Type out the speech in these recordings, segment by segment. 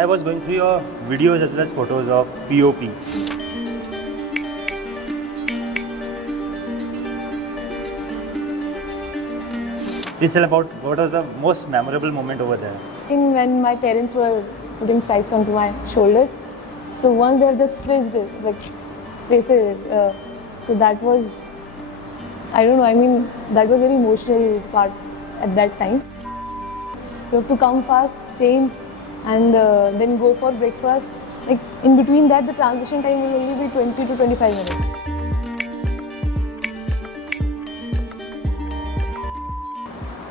I was going through your videos as well as photos of POP. Please tell about what was the most memorable moment over there. When my parents were putting stripes onto my shoulders, so once they have just stitched it, like pasted it, so that was, I don't know, I mean, that was very emotional part at that time. You have to come fast, change, and then go for breakfast. Like in between that, the transition time will only be 20 to 25 minutes.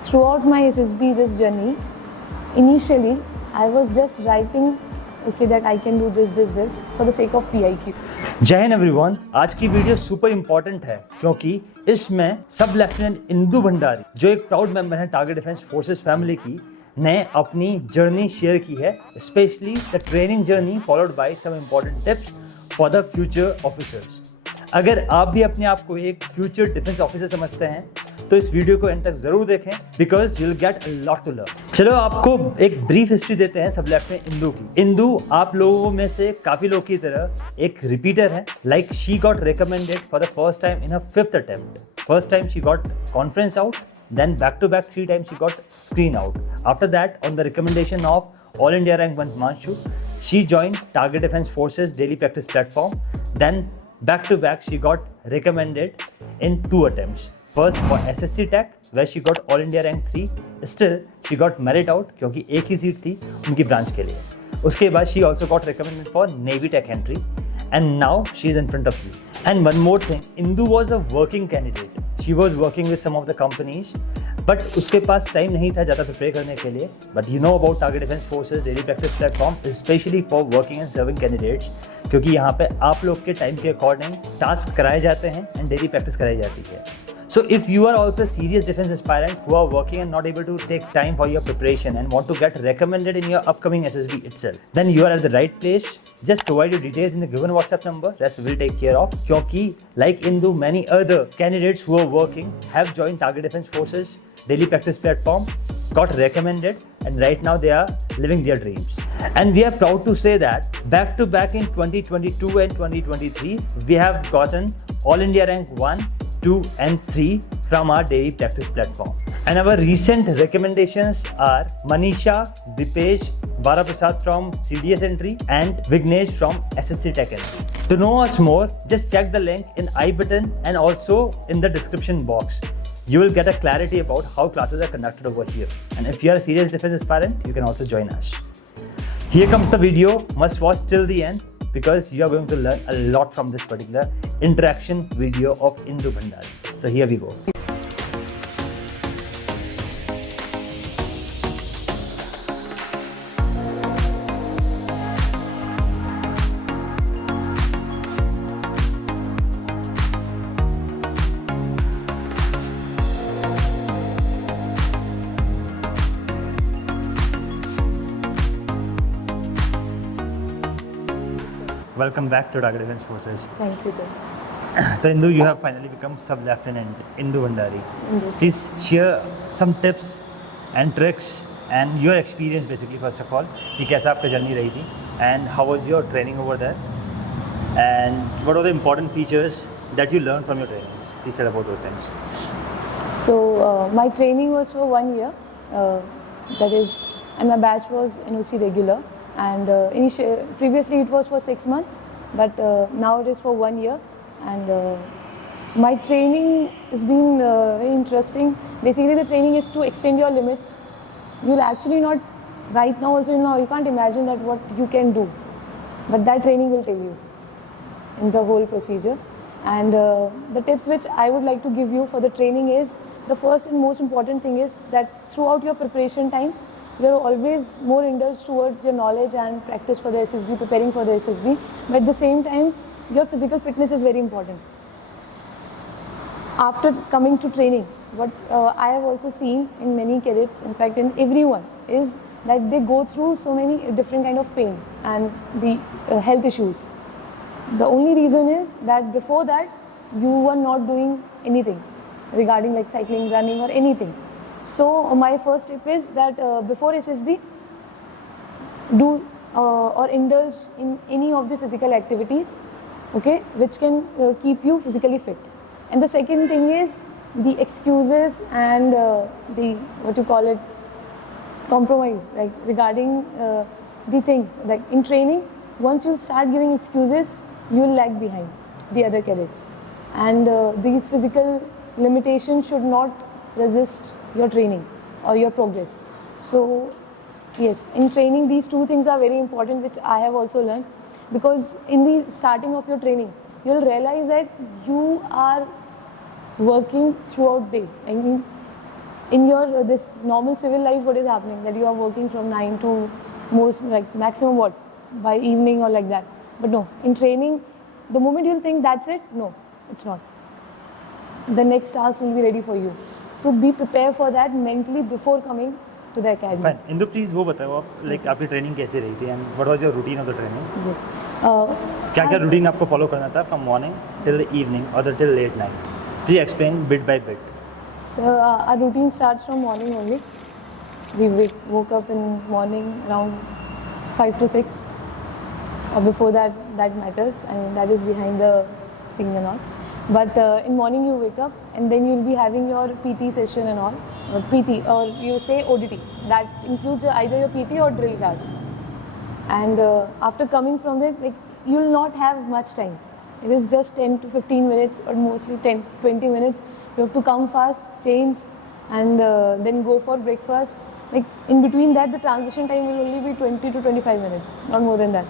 Throughout my SSB, this journey, initially, I was just writing, okay, that I can do this for the sake of PIQ. जय Hind everyone, आज की video super important है क्योंकि इसमें सब lieutenant Indu Bhandari जो एक proud member है टारगेट डिफेंस फोर्सेस फैमिली की, ने अपनी जर्नी शेयर की है, specially the training journey followed by some important tips for the future officers. अगर आप भी अपने आप को एक फ्यूचर डिफेंस ऑफिसर समझते हैं तो इस वीडियो को एंड तक जरूर देखें because you will get a lot to learn. चलो आपको एक ब्रीफ हिस्ट्री देते हैं सब लेफ्टिनेंट इंदु की। इंदु आप लोगों में से काफी लोग की तरह एक रिपीटर है। Like she got recommended for the first time in her 5th attempt. First time she got conference out, then back to back 3 times she got screen out. After that, on the recommendation of All India Rank 1 Manshu, she joined Target Defense Forces daily practice platform. Then back to back she got recommended in 2 attempts. First for SSC Tech where she got All India Rank 3. Still she got merit out क्योंकि एक ही seat थी उनकी branch के लिए। उसके बाद she also got recommended for Navy Tech entry. And now she is in front of you. And one more thing, Indu was a working candidate. She was working with some of the companies, but उसके पास time नहीं था ज़्यादा prepare करने के लिए. But you know about Target Defense Forces daily practice platform, especially for working and serving candidates, क्योंकि यहाँ पे आप लोग के टाइम के अकॉर्डिंग टास्क कराए जाते हैं and daily practice कराई जाती है. So if you are also a serious defense aspirant who are working and not able to take time for your preparation and want to get recommended in your upcoming SSB itself, then you are at the right place. Just provide your details in the given WhatsApp number. Rest will take care of. क्योंकि like Indu, many other candidates who are working have joined Target Defense Forces daily practice platform, got recommended, and right now they are living their dreams. And we are proud to say that back to back in 2022 and 2023, we have gotten All India Rank 1, 2 and 3 from our daily practice platform. And our recent recommendations are Manisha, Dipesh, Bara Prasad from CDS entry and Vignesh from SSC Tech entry. To know us more, just check the link in I button and also in the description box. You will get a clarity about how classes are conducted over here. And if you are a serious defense aspirant, you can also join us. Here comes the video. Must watch till the end because you are going to learn a lot from this particular interaction video of Indu Bhandari. So here we go. Welcome back to Target Defense Forces. Thank you, sir. So Indu, you have finally become Sub Lieutenant Indu Bhandari. Yes. Please share some tips and tricks and your experience basically first of all. कि कैसा आपका journey रही थी and how was your training over there and what are the important features that you learned from your trainings? Please tell about those things. So my training was for 1 year. That is, and my batch was NOC regular. And previously it was for 6 months, but now it is for 1 year. And my training has been very interesting. Basically, the training is to extend your limits. You'll actually not, right now also, you can't imagine that what you can do. But that training will tell you in the whole procedure. And the tips which I would like to give you for the training is, the first and most important thing is that throughout your preparation time, you're always more indulged towards your knowledge and practice for the SSB, preparing for the SSB. But at the same time, your physical fitness is very important. After coming to training, what I have also seen in many cadets, in fact in everyone, is that they go through so many different kind of pain and the health issues. The only reason is that before that, you were not doing anything regarding like cycling, running or anything. So my first tip is that before SSB, do or indulge in any of the physical activities, okay, which can keep you physically fit. And the second thing is the excuses and the what you call it, compromise, like regarding the things like in training. Once you start giving excuses, you'll lag behind the other cadets, and these physical limitations should not resist your training or your progress. So yes, in training these two things are very important, which I have also learned, because in the starting of your training you'll realize that you are working throughout day. I mean, in your this normal civil life, what is happening, that you are working from 9 to most, like maximum what, by evening or like that. But no, in training, the moment you'll think that's it, no, it's not. The next task will be ready for you. So be prepared for that mentally before coming to the academy. Fine. Indu please वो बताओ आप, like आपकी training कैसे रही थी and what was your routine of the training? Yes. क्या क्या routine आपको फॉलो करना था from morning till the evening और till late night? Please explain bit by bit. So our routine starts from morning only. We woke up in morning around 5 to 6. Or before that, that matters. I mean, that is behind the scene and all. But in morning you wake up and then you'll be having your PT session and all. PT, or you say ODT. That includes either your PT or drill class. And after coming from it, like, you'll not have much time. It is just 10 to 15 minutes or mostly 10-20 minutes. You have to come fast, change, and then go for breakfast. Like in between that, the transition time will only be 20 to 25 minutes, not more than that.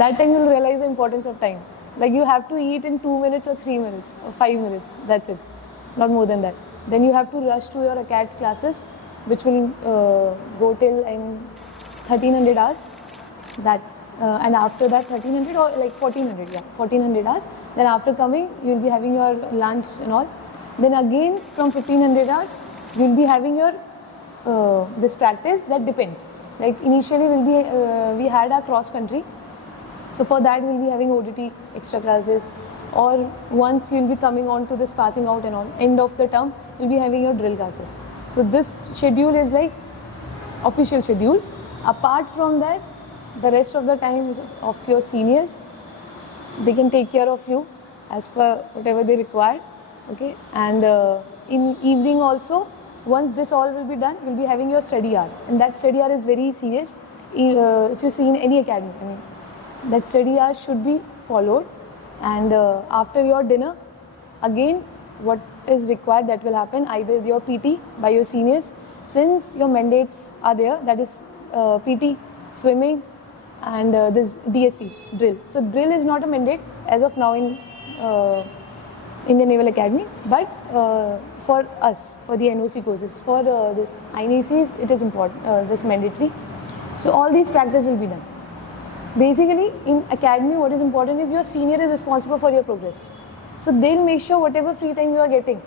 That time you'll realize the importance of time. Like you have to eat in 2 minutes or 3 minutes or 5 minutes. That's it, not more than that. Then you have to rush to your ACADS classes, which will go till in 1300 hours. That and after that 1300 or like 1400, yeah, 1400 hours. Then after coming, you'll be having your lunch and all. Then again from 1500 hours, you'll be having your this practice. That depends. Like initially we had our cross country, so for that we'll be having ODT extra classes, or once you'll be coming on to this passing out and all, end of the term you'll be having your drill classes. So this schedule is like official schedule. Apart from that, the rest of the time is of your seniors. They can take care of you as per whatever they require. Okay, and in evening also, once this all will be done, you'll be having your study hour, and that study hour is very serious. If you see in any academy, I mean, that study hour should be followed. And after your dinner, again, what is required, that will happen, either your PT by your seniors, since your mandates are there, that is PT, swimming, and this DSC, drill. So drill is not a mandate as of now in Indian Naval Academy, but for us, for the NOC courses, for this INACs, it is important, this mandatory. So all these practice will be done. Basically, in academy, what is important is your senior is responsible for your progress. So they'll make sure whatever free time you are getting,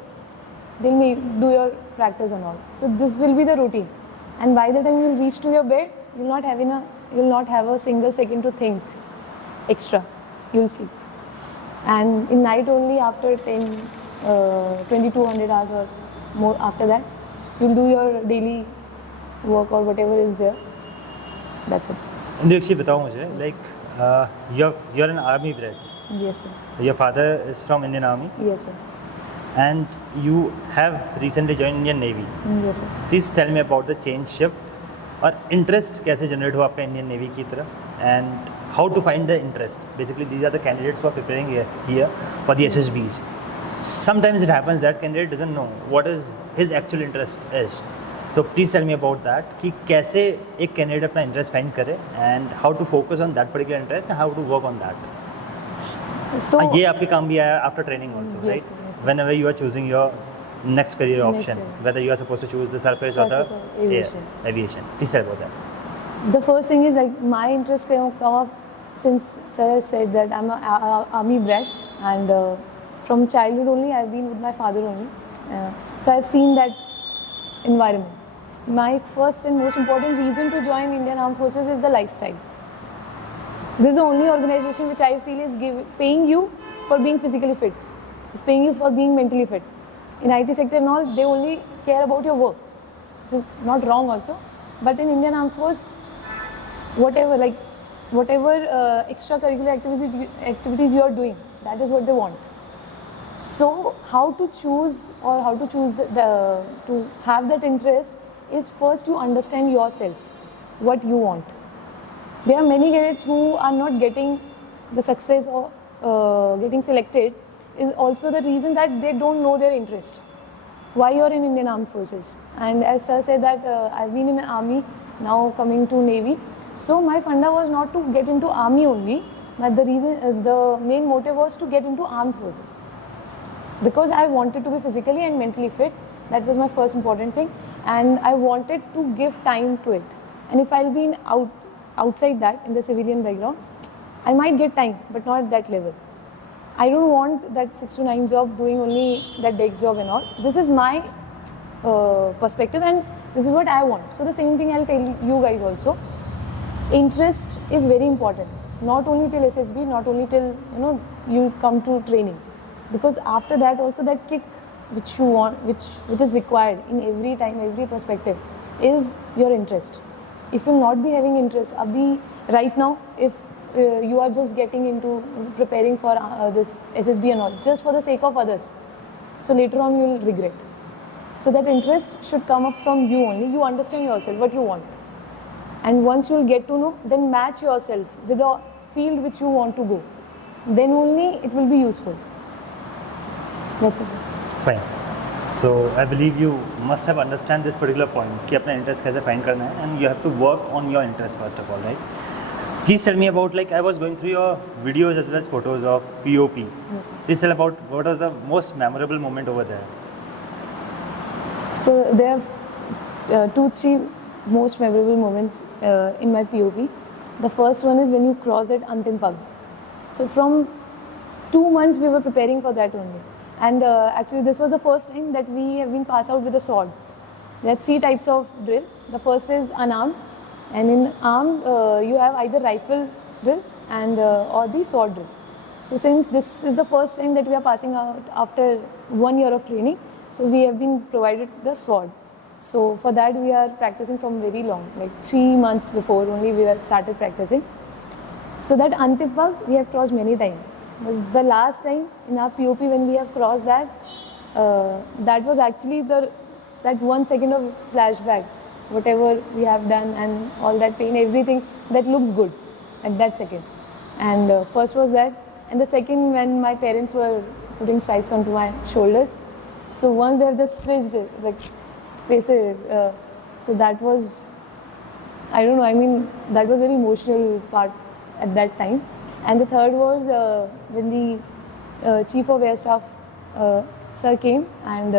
they'll do your practice and all. So this will be the routine. And by the time you'll reach to your bed, you'll not have a single second to think extra. You'll sleep. And in night only, after 2200 hours or more after that, you'll do your daily work or whatever is there. That's it. Indu एक चीज़ बताओ मुझे, like you're an army bred. Yes, sir. Your father is from Indian Army. Yes, sir. And you have recently joined Indian Navy. Yes, sir. Please tell me about the change shift और interest कैसे generate हुआ आपका Indian Navy की तरफ, and how to find the interest. Basically, these are the candidates who are preparing here for the SSBs. Sometimes it happens that candidate doesn't know what is his actual interest is. So please tell me about that, कि कैसे एक candidate अपना interest find करे, and how to focus on that particular interest and how to work on that. So ये आपके काम भी आया after training also, yes, right? yes. Whenever you are choosing your next career option, career. whether you are supposed to choose the surface or the aviation. Please tell about that. The first thing is, like, my interest come up since sir has said that I'm an army bred, and from childhood only I've been with my father only. So I've seen that environment. My first and most important reason to join Indian Armed Forces is the lifestyle. This is the only organization which I feel is paying you for being physically fit. It's paying you for being mentally fit. In IT sector and all, they only care about your work, which is not wrong also. But in Indian Armed Force, whatever, like whatever extracurricular activities you are doing, that is what they want. So how to choose to have that interest is first you understand yourself, what you want. There are many cadets who are not getting the success or getting selected is also the reason that they don't know their interest. Why you are in Indian Armed Forces? And as sir said that I've been in the army, now coming to Navy. So my funda was not to get into army only, but the main motive was to get into armed forces. Because I wanted to be physically and mentally fit. That was my first important thing. And I wanted to give time to it. And if I'll be outside that, in the civilian background, I might get time, but not at that level. I don't want that 6 to 9 job doing only that desk job and all. This is my perspective and this is what I want. So the same thing I'll tell you guys also. Interest is very important. Not only till SSB, not only till you come to training. Because after that also that kick which you want, which is required in every time, every perspective, is your interest. If you'll not be having interest, right now, if you are just getting into preparing for this SSB and all, just for the sake of others, so later on you will regret. So that interest should come up from you only. You understand yourself, what you want. And once you will get to know, then match yourself with a field which you want to go. Then only it will be useful. That's it. Fine. So I believe you must have understand this particular point कि अपना interest कैसे find करना है, and you have to work on your interest first of all, right? Please tell me about, like, I was going through your videos as well as photos of POP. Yes, sir. Please tell about what was the most memorable moment over there. So there are 2-3 most memorable moments in my POP. The first one is when you cross that Antim Pag. So from 2 months we were preparing for that only. And actually this was the first time that we have been passed out with a sword. There are 3 types of drill. The first is unarmed, and in armed you have either rifle drill and or the sword drill. So since this is the first time that we are passing out after 1 year of training, so we have been provided the sword. So for that we are practicing from very long, like 3 months before only we have started practicing. So that Antim Pag we have crossed many times. But the last time in our POP when we have crossed that, that was actually that 1 second of flashback. Whatever we have done and all that pain, everything that looks good at that second. And first was that, and the second when my parents were putting stripes onto my shoulders. So once they have just stitched it, like pasted it, so that was, I don't know, I mean that was very emotional part at that time. And the third was when the Chief of Air Staff sir came and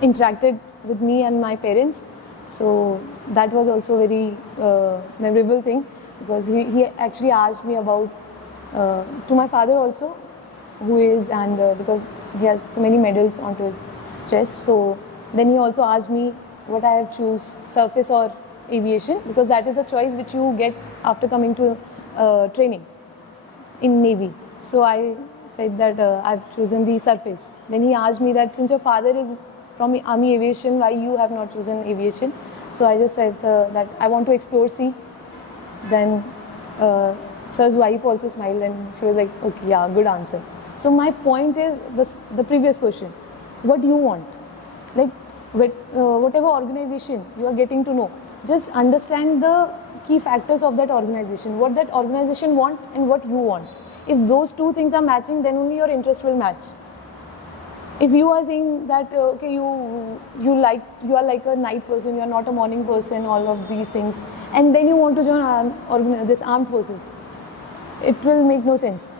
interacted with me and my parents. So that was also a very memorable thing, because he actually asked me about, to my father also, who is, and because he has so many medals onto his chest. So then he also asked me what I have choose, surface or aviation, because that is a choice which you get after coming to training in Navy. So I said that I've chosen the surface. Then he asked me that since your father is from Army Aviation, why you have not chosen aviation? So I just said, sir, that I want to explore sea. Then sir's wife also smiled and she was like, okay, yeah, good answer. So my point is the previous question, what do you want? Like whatever organization you are getting to know, just understand the key factors of that organization, what that organization want and what you want. If those 2 things are matching, then only your interest will match. If you are saying that okay, you are like a night person, you are not a morning person, all of these things, and then you want to join this armed forces, it will make no sense.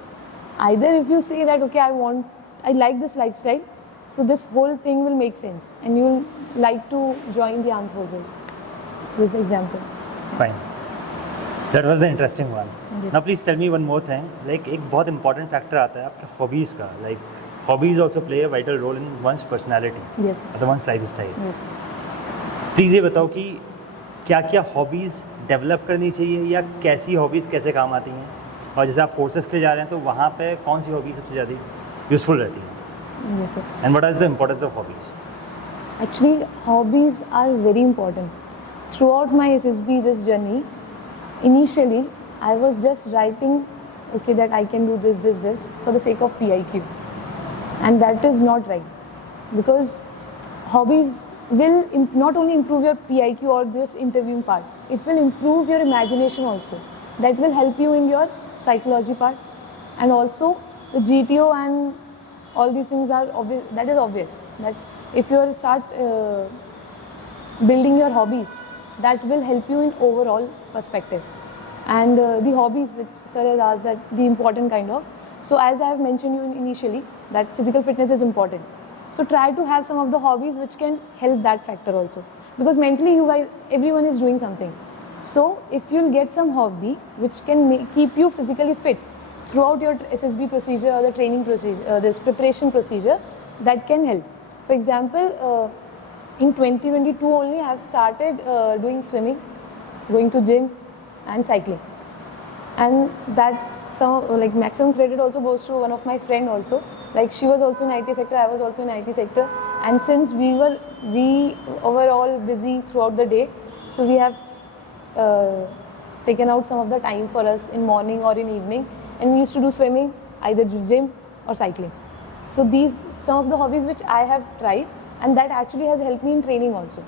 Either if you say that okay, I like this lifestyle, so this whole thing will make sense, and you will like to join the armed forces. This is the example. Fine. That was the interesting one. Yes. Now please tell me one more thing. Like एक बहुत important factor आता है आपके hobbies का. Like hobbies also play a vital role in one's personality. Yes. Or one's lifestyle. Yes. Please ये बताओ कि क्या क्या hobbies डेवलप करनी चाहिए या कैसी hobbies कैसे काम आती हैं, और जैसे आप फोर्सेस के लिए जा रहे हैं तो वहाँ पे कौन सी hobby सबसे ज़्यादा यूजफुल रहती है? Yes, sir. And what is the importance of hobbies? Actually, hobbies are very important. Throughout my SSB, this journey, initially, I was just writing, okay, that I can do this for the sake of PIQ. And that is not right. Because hobbies will not only improve your PIQ or just interviewing part, it will improve your imagination also. That will help you in your psychology part. And also the GTO and all these things are obvious. That is obvious. That if you start building your hobbies, that will help you in overall perspective. And the hobbies which sir has asked, that the important kind of. So as I have mentioned you initially, that physical fitness is important. So try to have some of the hobbies which can help that factor also. Because mentally you guys, everyone is doing something. So if you'll get some hobby which can keep you physically fit throughout your SSB procedure or the training procedure, this preparation procedure, that can help. For example, in 2022 only I have started doing swimming, going to gym and cycling. And that some like maximum credit also goes to one of my friend also. Like she was also in IT sector, I was also in IT sector. And since we were all busy throughout the day, so we have taken out some of the time for us in morning or in evening. And we used to do swimming, either gym or cycling. So these some of the hobbies which I have tried, and that actually has helped me in training also.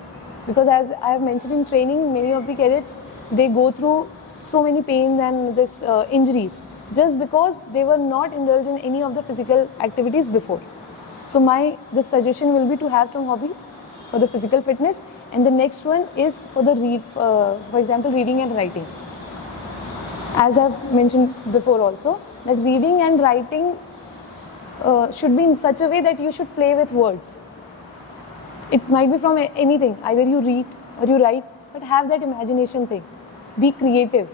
Because as I have mentioned in training, many of the cadets, they go through so many pains and this injuries just because they were not indulged in any of the physical activities before. So this suggestion will be to have some hobbies for the physical fitness, and the next one is for the for example, reading and writing. As I've mentioned before also, that reading and writing should be in such a way that you should play with words. It might be from anything, either you read or you write, but have that imagination thing. Be creative.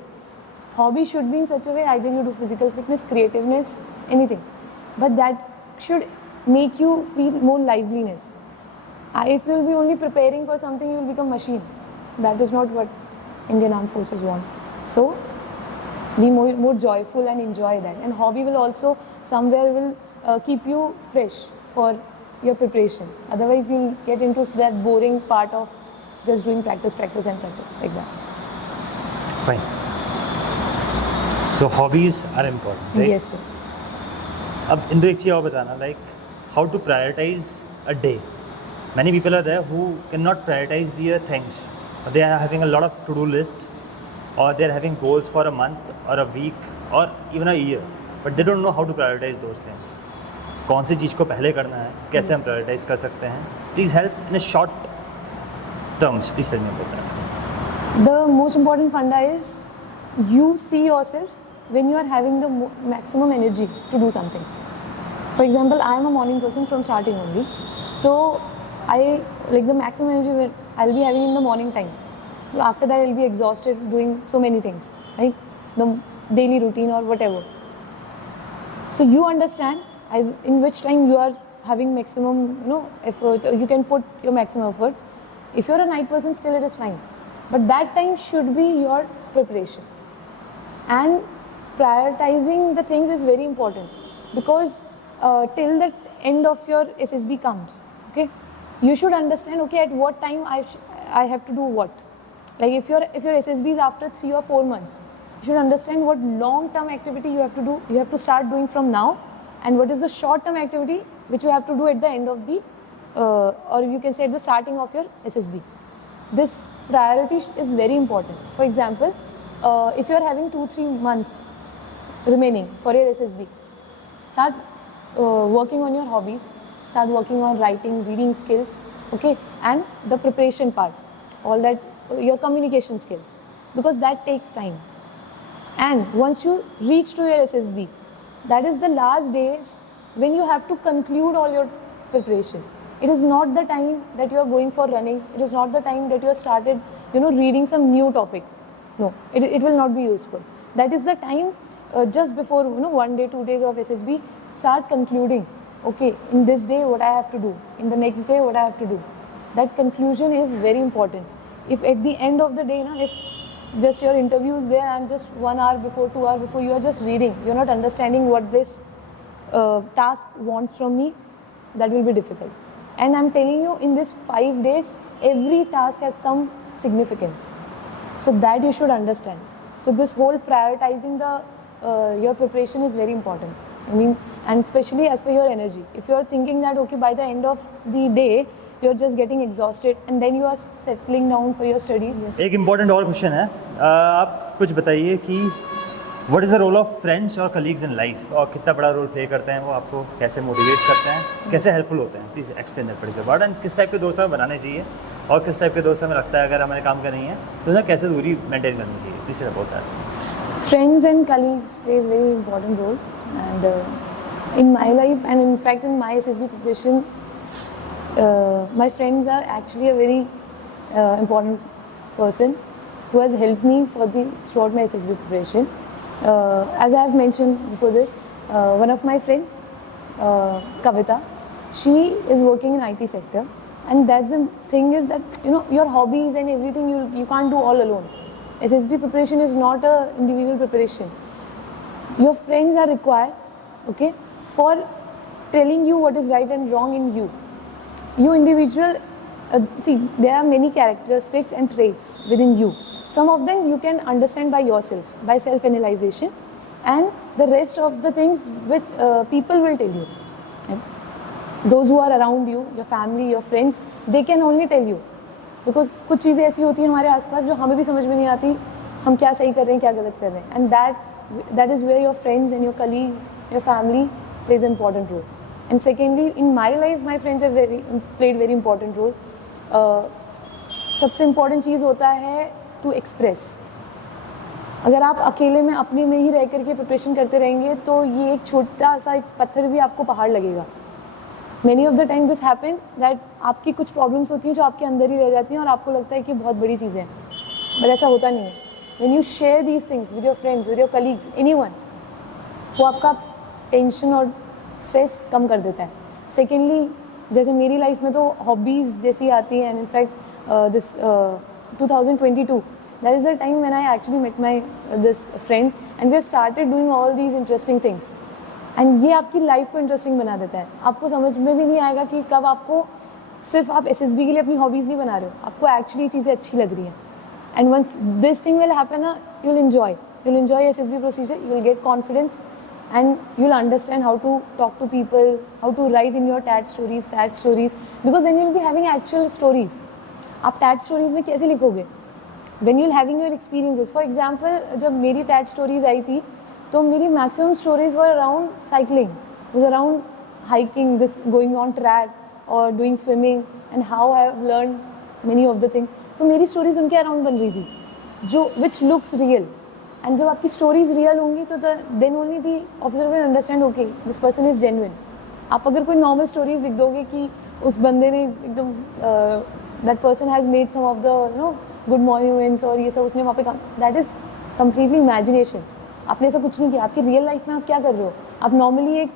Hobby should be in such a way, either you do physical fitness, creativeness, anything. But that should make you feel more liveliness. If you will be only preparing for something, you will become machine. That is not what Indian Armed Forces want. So, be more joyful and enjoy that. And hobby will also somewhere will keep you fresh for your preparation. Otherwise, you will get into that boring part of just doing practice like that. Fine. So hobbies are important, right? Yes, sir. अब इंदु एक चीज़ और बताना, like how to prioritize a day. Many people are there who cannot prioritize their things. They are having a lot of to-do list, or they are having goals for a month or a week or even a year, but they don't know how to prioritize those things. कौन सी चीज़ को पहले करना है, कैसे हम prioritize कर सकते हैं? Please help in a short terms. Please tell me about that. The most important funda is you see yourself when you are having the maximum energy to do something. For example, I am a morning person from starting only. So I like the maximum energy I'll be having in the morning time. After that I'll be exhausted doing so many things, right? The daily routine or whatever. So you understand in which time you are having maximum efforts, or you can put your maximum efforts. If you're a night person, still it is fine. But that time should be your preparation. And prioritizing the things is very important, because till the end of your SSB comes, okay, you should understand, okay, at what time I have to do what. Like if your SSB is after 3 or 4 months, you should understand what long-term activity you have to do. You have to start doing from now, and what is the short-term activity which you have to do at the end of the, or you can say at the starting of your SSB. This priority is very important. For example, if you are having 2-3 months remaining for your SSB, start working on your hobbies, start working on writing, reading skills, okay, and the preparation part, all that, your communication skills, because that takes time. And once you reach to your SSB, that is the last days when you have to conclude all your preparation. It is not the time that you are going for running. It is not the time that you have started, reading some new topic. No, it will not be useful. That is the time just before, 1 day, 2 days of SSB, start concluding. Okay, in this day, what I have to do. In the next day, what I have to do. That conclusion is very important. If at the end of the day, if just your interview is there and just 1 hour before, 2 hours before, you are just reading, you are not understanding what this task wants from me, that will be difficult. And I'm telling you, in this 5 days, every task has some significance. So that you should understand. So this whole prioritizing your preparation is very important. I mean, and especially as per your energy. If you are thinking that okay, by the end of the day you're just getting exhausted and then you are settling down for your studies. Yes. एक important और question है, आप कुछ बताइए कि what is the role of friends और colleagues in life, और कितना बड़ा रोल प्ले करते हैं वो, आपको कैसे मोटिवेट करते हैं, कैसे हेल्पफुल होते हैं? Please explain that particular part, and किस टाइप के दोस्त हमें बनाने चाहिए और किस टाइप के दोस्त हमें लगता है अगर हमारे काम का नहीं है तो उन्हें कैसे दूरी मेंटेन करनी चाहिए? Please about that. Friends and colleagues play a very important role, and in my life and in fact in my SSB preparation, my friends are actually a very important person who has helped me throughout my SSB preparation. As I have mentioned before this, one of my friend, Kavita, she is working in IT sector, and that's the thing is that your hobbies and everything you can't do all alone. SSB preparation is not a individual preparation. Your friends are required, okay, for telling you what is right and wrong in you. You individual, see, there are many characteristics and traits within you. Some of them you can understand by yourself, by self-analyzation, and the rest of the things with people will tell you. Okay? Those who are around you, your family, your friends, they can only tell you. Because कुछ चीज़ें ऐसी होती हैं हमारे आसपास जो हमें भी समझ में नहीं आती, हम क्या सही कर रहे हैं क्या गलत कर रहे हैं, and that is where your friends and your colleagues, your family plays an important role. And secondly, in my life, my friends have played very important role. सबसे important चीज़ होता है to express. अगर आप अकेले में अपने में ही रह करके प्रिपरेशन करते रहेंगे तो ये एक छोटा सा एक पत्थर भी आपको पहाड़ लगेगा. Many of the time this happen that आपकी कुछ प्रॉब्लम्स होती हैं जो आपके अंदर ही रह जाती हैं और आपको लगता है कि बहुत बड़ी चीज़ें हैं, बट ऐसा होता नहीं है. When you share these things with your friends, with your colleagues, anyone, वो आपका टेंशन और स्ट्रेस कम कर देता है. सेकेंडली, जैसे मेरी लाइफ में तो हॉबीज़ जैसी आती हैं, and in fact this 2022, that is the time when I actually met this friend and we have started doing all these interesting things. And ये आपकी लाइफ को इंटरेस्टिंग बना देता है. आपको समझ में भी नहीं आएगा कि कब आपको सिर्फ आप SSB के लिए अपनी हॉबीज़ नहीं बना रहे हो, आपको एक्चुअली ये चीज़ें अच्छी लग रही हैं. And once this thing will happen, you will enjoy SSB procedure, you will get confidence, and you will understand how to talk to people, how to write in your TAT stories, sad stories, because then you will be having actual stories. आप TAT stories में कैसे लिखोगे? When you will having your experiences. For example, जब मेरी TAT stories आई थी तो मेरी maximum stories were around cycling, was around hiking, this going on track or doing swimming, and how I have learned many of the things. तो मेरी stories उनके around बन रही थी, जो which looks real. एंड जब आपकी स्टोरीज रियल होंगी तो then only the officer will understand okay this person is genuine. आप अगर कोई नॉर्मल स्टोरीज लिख दोगे कि उस बंदे ने एकदम that person has made some of the good monuments और ये सब उसने वहाँ पे काम, दैट इज़ कम्प्लीटली इमेजिनेशन. आपने ऐसा कुछ नहीं किया. आपकी रियल लाइफ में आप क्या कर रहे हो? आप नॉर्मली एक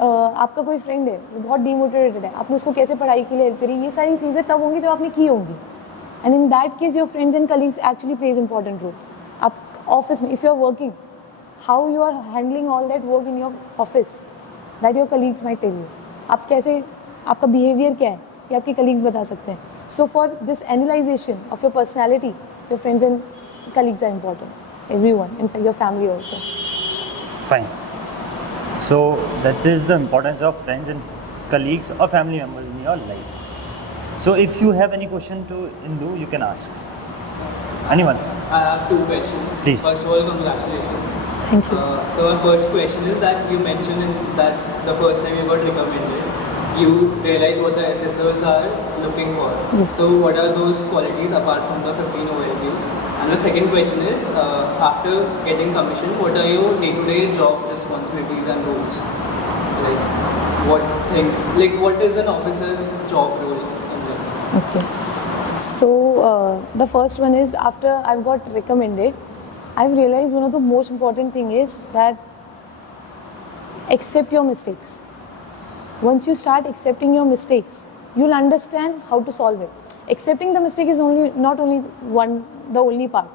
आपका कोई फ्रेंड है वो बहुत डीमोटिवेटेड है, आपने उसको कैसे पढ़ाई के लिए हेल्प करी, ये सारी चीज़ें तब होंगी जब आपने की होंगी. And in that case your friends and colleagues actually plays important role. आप ऑफिस में if you are working, how you are handling all that work in your office, that your colleagues might tell you. आप कैसे, आपका behaviour क्या है, ये आपके colleagues बता सकते हैं. So for this analysation of your personality, your friends and colleagues are important. Everyone, in fact your family also. Fine. So that is the importance of friends and colleagues or family members in your life. So if you have any question to Indu, you can ask. Anyone? I have two questions. Please. First of all, congratulations. Thank you. So my first question is that you mentioned that the first time you got recommended, you realized what the assessors are looking for. Yes. So what are those qualities apart from the 15 OLQs? And the second question is, after getting commissioned, what are your day-to-day job responsibilities and roles? What is an officer's job role in that? Okay. So the first one is, after I've got recommended, I've realized one of the most important thing is that accept your mistakes. Once you start accepting your mistakes, you'll understand how to solve it. Accepting the mistake is not only the only part.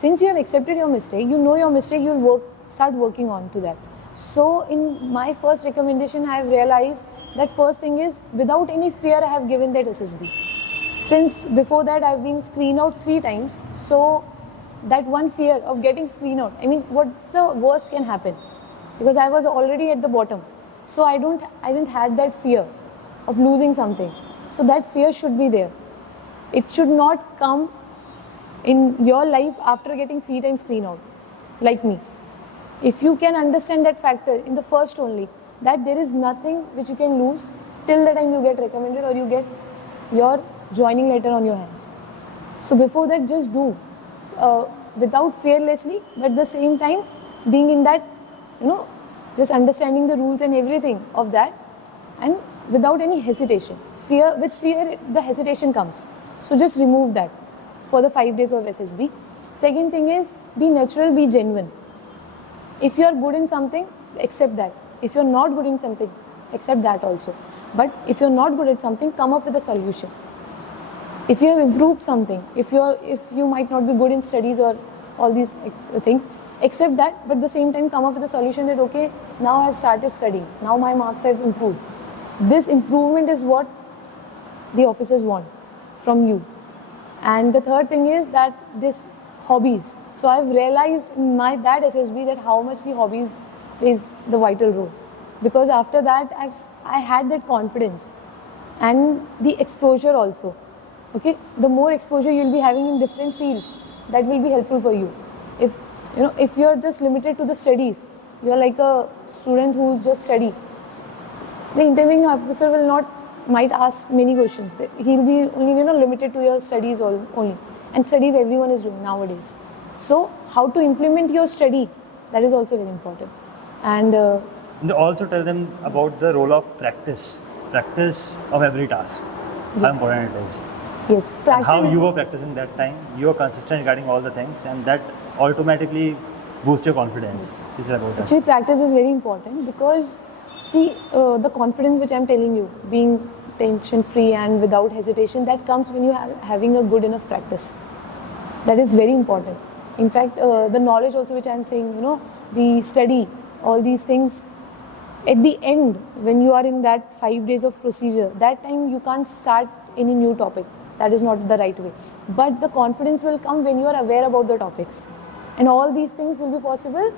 Since you have accepted your mistake, you know your mistake, you'll start working on to that. So in my first recommendation, I have realized that first thing is, without any fear, I have given that SSB. Since before that, I have been screened out 3 times. So that one fear of getting screened out. I mean, what's the worst can happen? Because I was already at the bottom. So I didn't had that fear of losing something. So that fear should be there. It should not come in your life after getting 3 times screen out, like me. If you can understand that factor in the first only, that there is nothing which you can lose till the time you get recommended or you get your joining letter on your hands. So before that, just do without fearlessly, but at the same time being in that, just understanding the rules and everything of that, and without any hesitation. With fear, the hesitation comes. So just remove that for the 5 days of SSB. Second thing is, be natural, be genuine. If you are good in something, accept that. If you are not good in something, accept that also. But if you are not good at something, come up with a solution. If you have improved something, if you might not be good in studies or all these things, accept that, but at the same time come up with a solution that, okay, now I have started studying, now my marks have improved. This improvement is what the officers want from you. And the third thing is that this hobbies. So I've realized in that SSB that how much the hobbies plays the vital role. Because after that, I had that confidence and the exposure also. Okay, the more exposure you'll be having in different fields, that will be helpful for you. If you're just limited to the studies, you're like a student who's just study. The interviewing officer might ask many questions. He'll be only limited to your studies only, and studies everyone is doing nowadays. So how to implement your study, that is also very important. And also tell them about the role of practice of every task. How important it is. Yes, practice. And how you were practicing that time, you were consistent regarding all the things, and that automatically boosts your confidence. Is that about that? Actually, practice is very important because, see, the confidence which I'm telling you, being tension-free and without hesitation, that comes when you're having a good enough practice. That is very important. In fact, the knowledge also which I'm saying, the study, all these things, at the end, when you are in that 5 days of procedure, that time you can't start any new topic. That is not the right way. But the confidence will come when you are aware about the topics. And all these things will be possible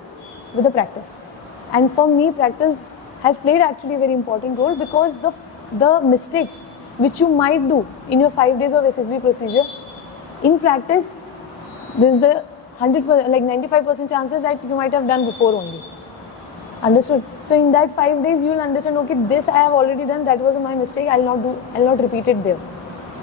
with the practice. And for me, practice has played actually a very important role because the mistakes which you might do in your 5 days of SSB procedure, in practice, there's the 95% chances that you might have done before only. Understood? So in that 5 days, you will understand, okay, this I have already done, that was my mistake, I'll not repeat it there.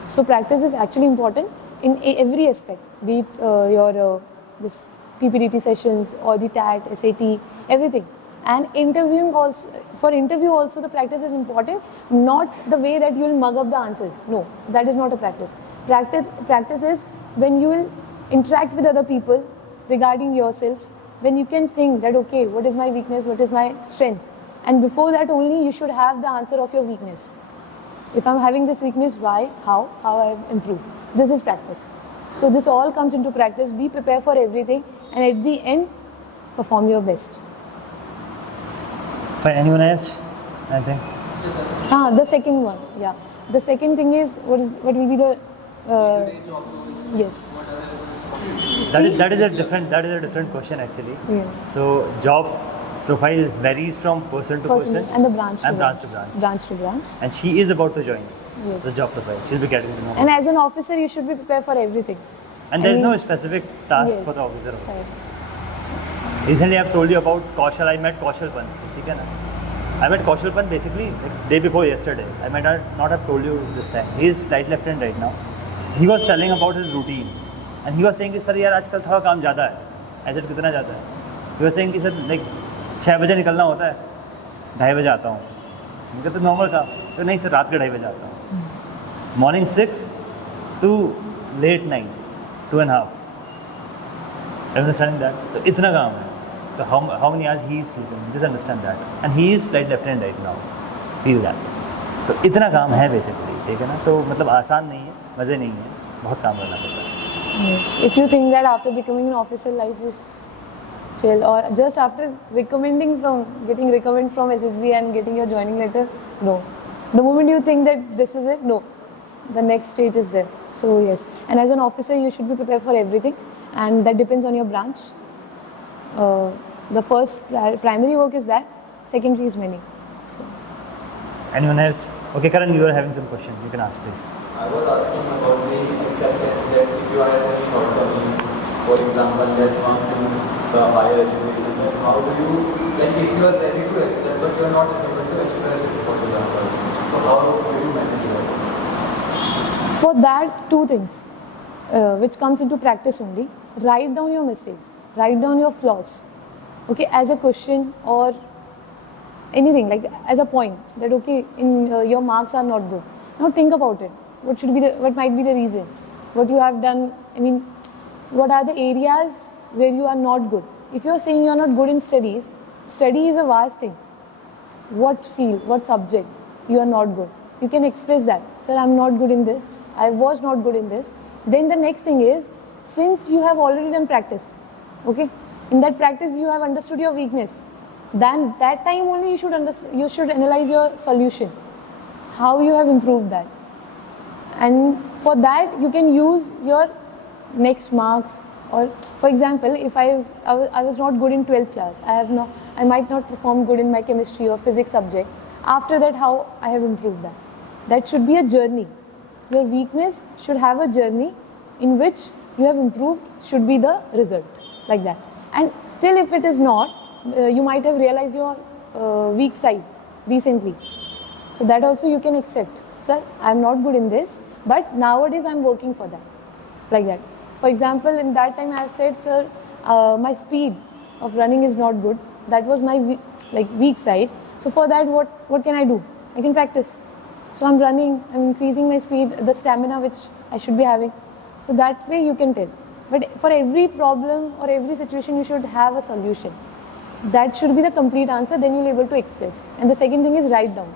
So practice is actually important in every aspect, be it your this PPDT sessions or the TAT, SAT, everything. And interviewing also, for interview also the practice is important, not the way that you will mug up the answers. No, that is not a practice. Practice is when you will interact with other people regarding yourself, when you can think that, okay, what is my weakness, what is my strength? And before that only you should have the answer of your weakness. If I'm having this weakness, why, how I have improved. This is practice. So this all comes into practice. Be prepared for everything and at the end, perform your best. Fine, anyone else? Anything? The second one, yeah. The second thing is, what will be the, yes. That is a different question actually. Yeah. So job profile varies from person to person and the branch to branch. And she is about to join Yes. the job profile. She'll be getting to know. And as an officer, you should be prepared for everything. And there's no specific task for the officer. Right. Recently, I've told you about Kaushal. I met Kaushal Pant. I met Kaushal Pant basically day before yesterday. I might not have told you this time. He is flight lieutenant right now. He was telling about his routine. And he was saying, sir, यार आजकल थोड़ा काम ज़्यादा है. I said, कितना ज़्यादा है? He was saying, sir, like 6 बजे निकलना होता है, 2:30 बजे आता हूँ. मैं कहता नॉर्मल था. तो नहीं सर, रात के 2:30 बजे आता हूँ. Morning 6 to late night, 2.5. Understanding that? तो इतना काम है. So how many hours he is sleeping? Just understand that. And he is flight lieutenant right now. Feel that. तो इतना काम है basically, ठीक है ना? तो मतलब आसान नहीं है, मज़े नहीं है, बहुत काम करना पड़ता है. Yes. If you think that after becoming an officer, life is chill, or just after getting recommended from SSB and getting your joining letter, no. The moment you think that this is it, no. The next stage is there. So yes. And as an officer, you should be prepared for everything. and that depends on your branch. The first primary work is that, secondary is many. So. Anyone else? Okay, Karan, you are having some question. You can ask, please. I was asking about the acceptance that if you are having shortcomings, for example, less marks in the higher education, then how do you, then if you are ready to accept but you are not able to express it, for example, so how do you manage that? For that, two things, which comes into practice only. Write down your mistakes, write down your flaws, okay, as a question or anything, like as a point that okay, in your marks are not good. Now think about it. What might be the reason? What you have done? I mean, what are the areas where you are not good? If you are saying you are not good in studies, study is a vast thing. What field, what subject you are not good? You can express that. Sir, I am not good in this. I was not good in this. Then the next thing is, since you have already done practice, okay, in that practice you have understood your weakness. Then that time only you should analyze your solution, how you have improved that. And for that you can use your next marks, or for example, if I was not good in 12th class, I might not perform good in my chemistry or physics subject. After that, how I have improved that. That should be a journey. Your weakness should have a journey in which you have improved, should be the result, like that. And still if it is not, you might have realized your weak side recently. So that also you can accept. Sir, I am not good in this, but nowadays I am working for that, like that. For example, in that time I have said, sir, my speed of running is not good. That was my weak side. So for that, what can I do? I can practice. So I'm running, I'm increasing my speed, the stamina which I should be having. So that way you can tell. But for every problem or every situation, you should have a solution. That should be the complete answer, then you'll be able to express. And the second thing is write down.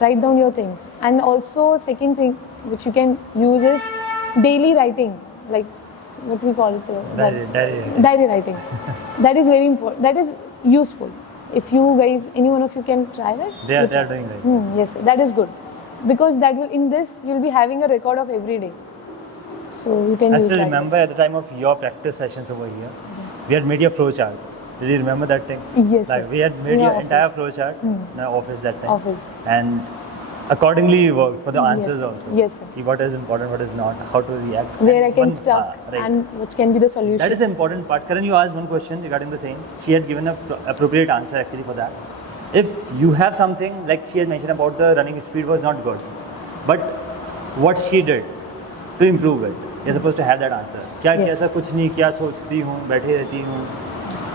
Write down your things. And also second thing which you can use is daily writing, like what we call it, diary writing. That is very important. That is useful. If you guys, any one of you can try that. They are doing right. Yes, that is good, because that will, in this you'll be having a record of every day. So you can. I use still that remember also. at the time of your practice sessions over here, we had made a flow chart. Did you remember that thing? Yes. Like we had made your entire flow chart in our office that time. Office. And accordingly you worked for the answers also. Yes, sir. What is important, what is not, how to react. Where and I can stop right. and what can be the solution. That is the important part. Karan, you asked one question regarding the same. She had given an appropriate answer actually for that. If you have something, like she had mentioned about the running speed was not good, but what she did to improve it, you're supposed to have that answer. क्या Yes. ऐसा कुछ नहीं, क्या सोचती हूँ, बैठी रहती हूँ,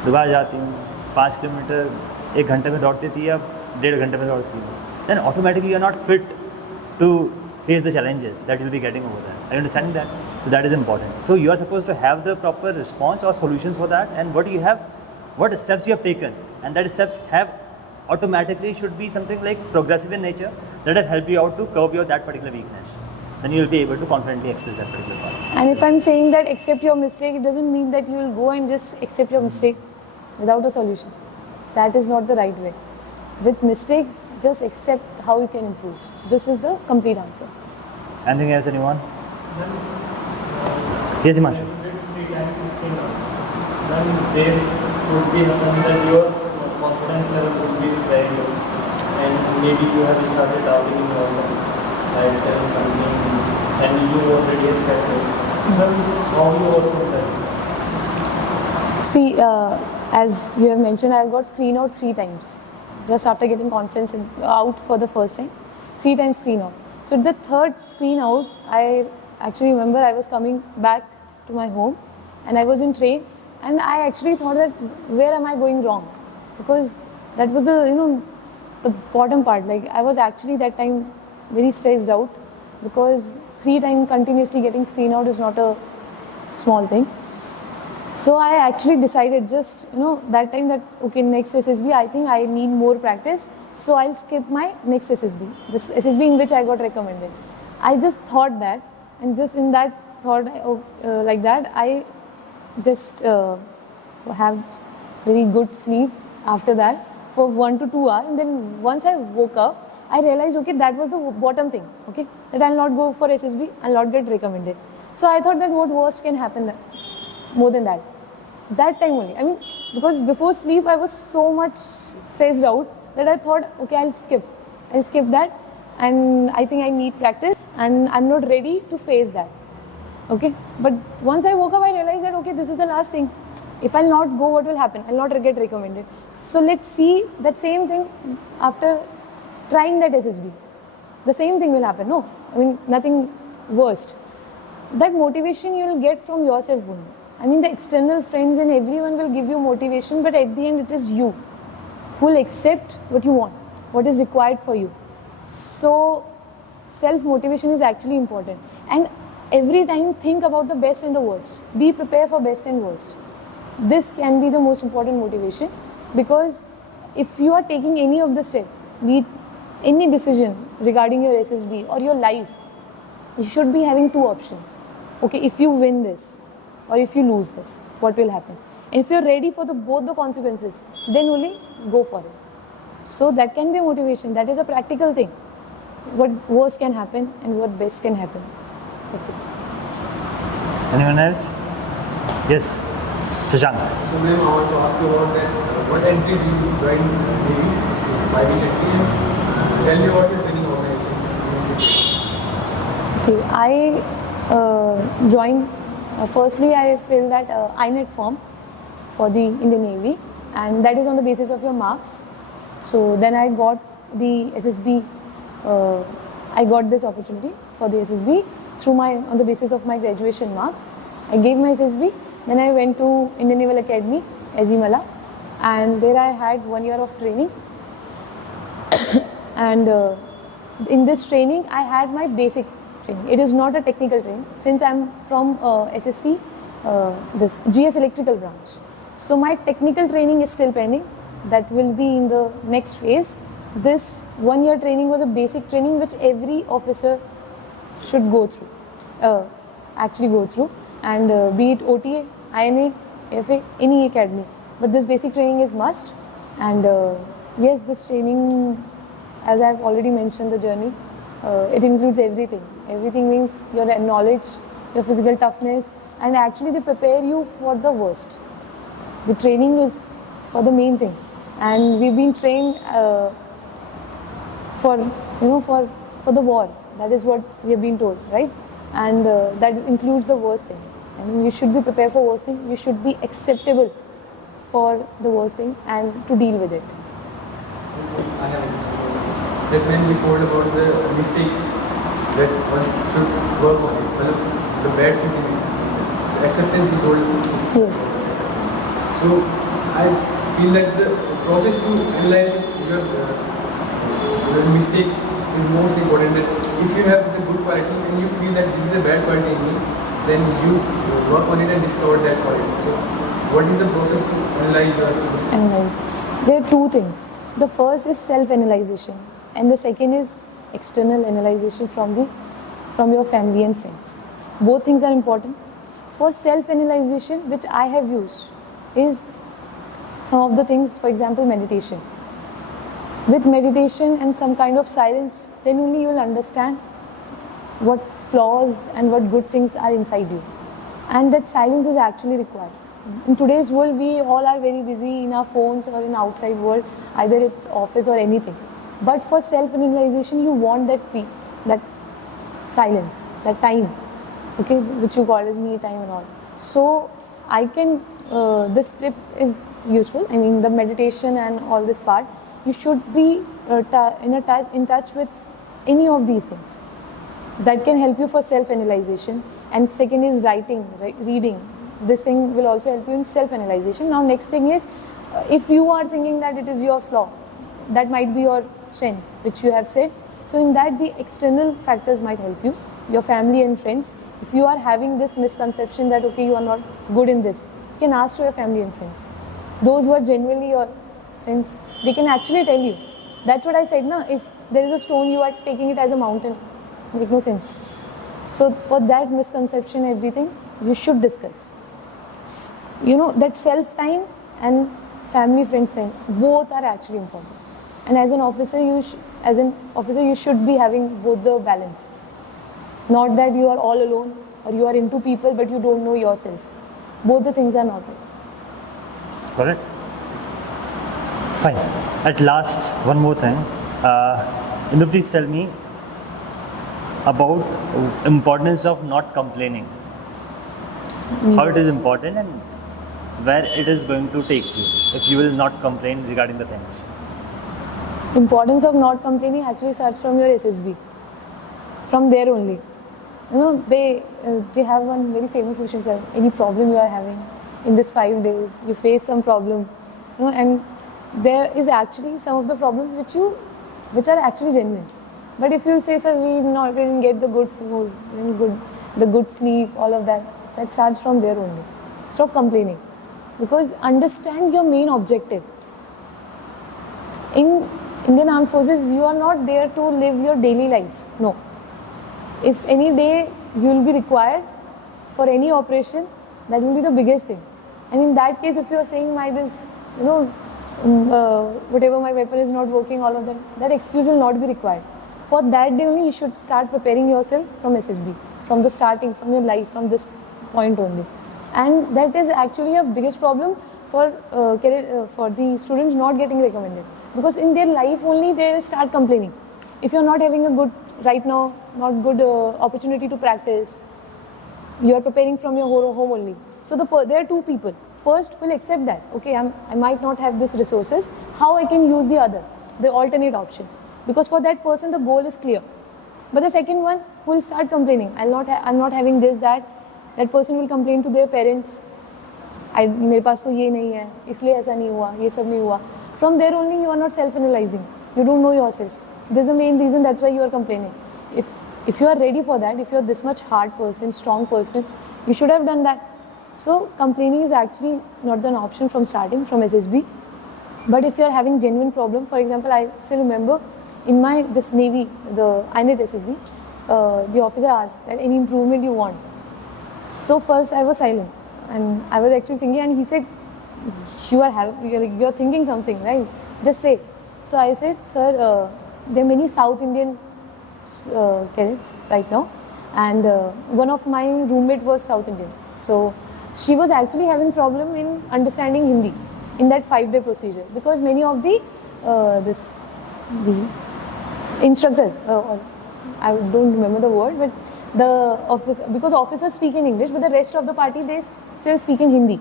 दोबारा जाती हूँ, 5 किलोमीटर 1 घंटे में दौड़ती थी, अब 1.5 घंटे में दौड़ती हूँ. Then automatically you are not fit to face the challenges that you'll be getting over there. Are you understanding that? So that is important. So you are supposed to have the proper response or solutions for that, and what steps you have taken, and that steps have automatically should be something like progressive in nature that will help you out to curb that particular weakness. Then you will be able to confidently express that particular part. And if I'm saying that accept your mistake, it doesn't mean that you will go and just accept your mistake without a solution. That is not the right way. With mistakes, just accept how you can improve. This is the complete answer. Anything else, anyone? Yes, Himanshu. Then there would be that your confidence level would be very low, and maybe you have started doubting in yourself that there is something, and you already have said this. How you overcome that? See, as you have mentioned, I got screen out 3 times. Just after getting conference out for the first time, 3 times screen out. So the 3rd screen out, I actually remember I was coming back to my home and I was in train, and I actually thought that where am I going wrong, because that was the the bottom part. Like I was actually that time very stressed out, because 3 times continuously getting screen out is not a small thing. So I actually decided just, that time that, okay, next SSB, I think I need more practice. So I'll skip my next SSB, this SSB in which I got recommended. I just thought that, and just in that thought, like that, I just have very good sleep after that for 1 to 2 hours. And then once I woke up, I realized, okay, that was the bottom thing, okay, that I'll not go for SSB, I'll not get recommended. So I thought that what worst can happen more than that. That time only. I mean, because before sleep I was so much stressed out that I thought, okay, I'll skip that, and I think I need practice, and I'm not ready to face that. Okay, but once I woke up, I realized that okay, this is the last thing. If I'll not go, what will happen? I'll not get recommended. So let's see that same thing after trying that SSB. The same thing will happen. No, I mean nothing worst. That motivation you will get from yourself only. I mean the external friends and everyone will give you motivation, but at the end it is you who will accept what you want, what is required for you. So self-motivation is actually important. And every time think about the best and the worst. Be prepared for best and worst. This can be the most important motivation, because if you are taking any of the step, be it any decision regarding your SSB or your life, you should be having two options. Okay, if you win this or if you lose this, what will happen? And if you're ready for both the consequences, then only go for it. So that can be a motivation. That is a practical thing. What worst can happen and what best can happen. That's it. Anyone else? Yes, Shashank. So ma'am, I want to ask you about that. What entry do you join Navy? By which entry? And tell me about your training organization. Okay, I joined. Firstly, I filled that INET form for the Indian Navy, and that is on the basis of your marks. So then I got the SSB. I got this opportunity for the SSB on the basis of my graduation marks. I gave my SSB. Then I went to Indian Naval Academy, Azimala, and there I had 1 year of training. And in this training, I had my basic training. It is not a technical training, since I'm from SSC, this GS electrical branch. So my technical training is still pending. That will be in the next phase. This 1 year training was a basic training which every officer should go through, and be it OTA, INA, FA, any academy. But this basic training is must. And yes, this training, as I've already mentioned the journey, it includes everything. Everything means your knowledge, your physical toughness, and actually they prepare you for the worst. The training is for the main thing, and we've been trained for the war. That is what we have been told, right? And that includes the worst thing. I mean, you should be prepared for worst thing. You should be acceptable for the worst thing and to deal with it. I have that when you told about the mistakes that one should work on it, the bad thing, the acceptance you told. Yes. So I feel that the process to analyze your mistakes is most important. That if you have the good quality and you feel that this is a bad quality in me, then you work on it and discover that quality. So what is the process to analyze your mistakes? Analyze. There are two things. The first is self-analyzation, and the second is external analyzation from your family and friends. Both things are important. For self-analyzation, which I have used, is some of the things, for example, meditation. With meditation and some kind of silence, then only you will understand what flaws and what good things are inside you. And that silence is actually required. In today's world, we all are very busy in our phones or in outside world, either it's office or anything. But for self-analyzation, you want that silence, that time, okay, which you call as me time and all. So this tip is useful. I mean, the meditation and all this part, you should be in touch with any of these things. That can help you for self-analyzation. And second is writing, reading. This thing will also help you in self-analyzation. Now next thing is, if you are thinking that it is your flaw, that might be your strength, which you have said. So in that, the external factors might help you, your family and friends. If you are having this misconception that, okay, you are not good in this, you can ask to your family and friends. Those who are genuinely your friends, they can actually tell you. That's what I said, na? If there is a stone, you are taking it as a mountain. Make no sense. So for that misconception, everything, you should discuss. That self-time and family friends time, both are actually important. And as an officer, you should be having both the balance. Not that you are all alone or you are into people but you don't know yourself. Both the things are not right. Correct? Fine. At last, one more thing. Indu, please tell me about importance of not complaining. How it is important and where it is going to take you if you will not complain regarding the things. Importance of not complaining actually starts from your SSB. From there only. You know, they have one very famous which is that any problem you are having in this 5 days, you face some problem, you know, and there is actually some of the problems which are actually genuine. But if you say, sir, we didn't get the good food, the good sleep, all of that starts from there only. Stop complaining, because understand your main objective. In Indian Armed Forces, you are not there to live your daily life. No. If any day you will be required for any operation, that will be the biggest thing. And in that case, if you are saying whatever my weapon is not working, all of that excuse will not be required. For that day only, you should start preparing yourself from SSB, from the starting, from your life, from this point only. And that is actually a biggest problem for the students not getting recommended, because in their life only they will start complaining. If you are not having a good, right now, not good opportunity to practice, you are preparing from your home only. So there are two people. First will accept that, okay, I might not have these resources, how I can use the alternate option, because for that person the goal is clear. But the second one will start complaining, I'm not having this, that person will complain to their parents, मेरे पास तो ये नहीं है, इसलिए ऐसा नहीं हुआ, ये सब नहीं हुआ. From there only you are not self-analyzing, you don't know yourself. This is the main reason, that's why you are complaining. If you are ready for that, if you are this much hard person, strong person, you should have done that. So complaining is actually not an option from starting, from SSB. But if you are having genuine problem, for example, I still remember in this Navy, I need SSB, the officer asked that any improvement you want. So first I was silent, and I was actually thinking, and he said, you're thinking something, right? Just say. So I said, sir, there are many South Indian cadets right now, and one of my roommate was South Indian. So she was actually having problem in understanding Hindi in that 5-day procedure, because many of the instructors, I don't remember the word, but because officers speak in English, but the rest of the party they still speak in Hindi.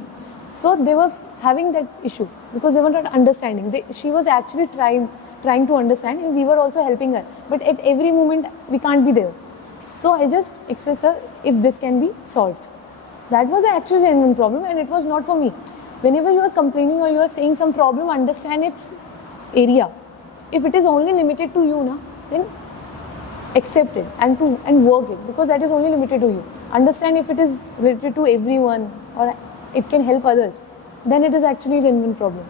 So they were having that issue because they were not understanding. She was actually trying to understand, and we were also helping her. But at every moment we can't be there. So I just expressed her if this can be solved. That was actually a genuine problem, and it was not for me. Whenever you are complaining or you are saying some problem, understand its area. If it is only limited to you, then accept it and work it, because that is only limited to you. Understand if it is related to everyone or it can help others, then it is actually a genuine problem.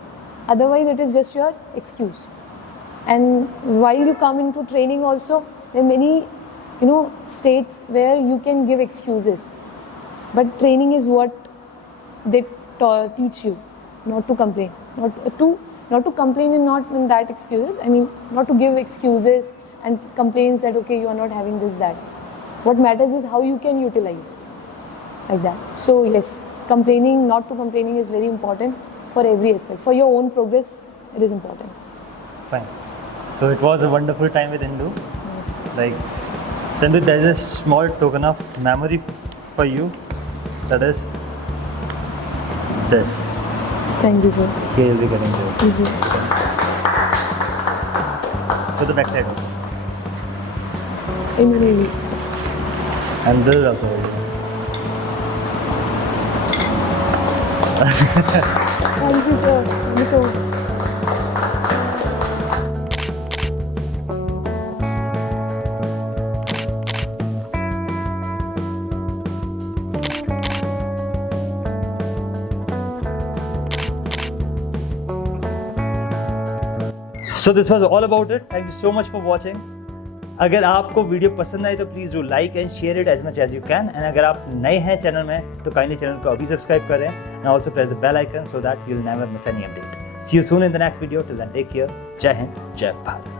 Otherwise, it is just your excuse. And while you come into training also, there are many states where you can give excuses. But training is what they teach you, not to complain. Not to complain and not in that excuses. I mean, not to give excuses and complaints that, okay, you are not having this, that. What matters is how you can utilize like that. So yes, complaining, not to complaining is very important for every aspect. For your own progress, it is important. Fine. So it was a wonderful time with Indu. Yes. Like, Sindhu, there is a small token of memory for you. That is this. Thank you, sir. Here you'll be getting this. Easy. So the back side. In the Navy. And this is also. Thank you, sir. Thank you so much. So this was all about it. Thank you so much for watching. अगर आपको video पसंद आई तो please do like and share it as much as you can. And अगर आप नए हैं channel में तो काइंडली चैनल को अभी सब्सक्राइब करें and also press the bell icon so that you will never miss any update. See you soon in the next video. Till then take care. जय हिंद, जय भारत.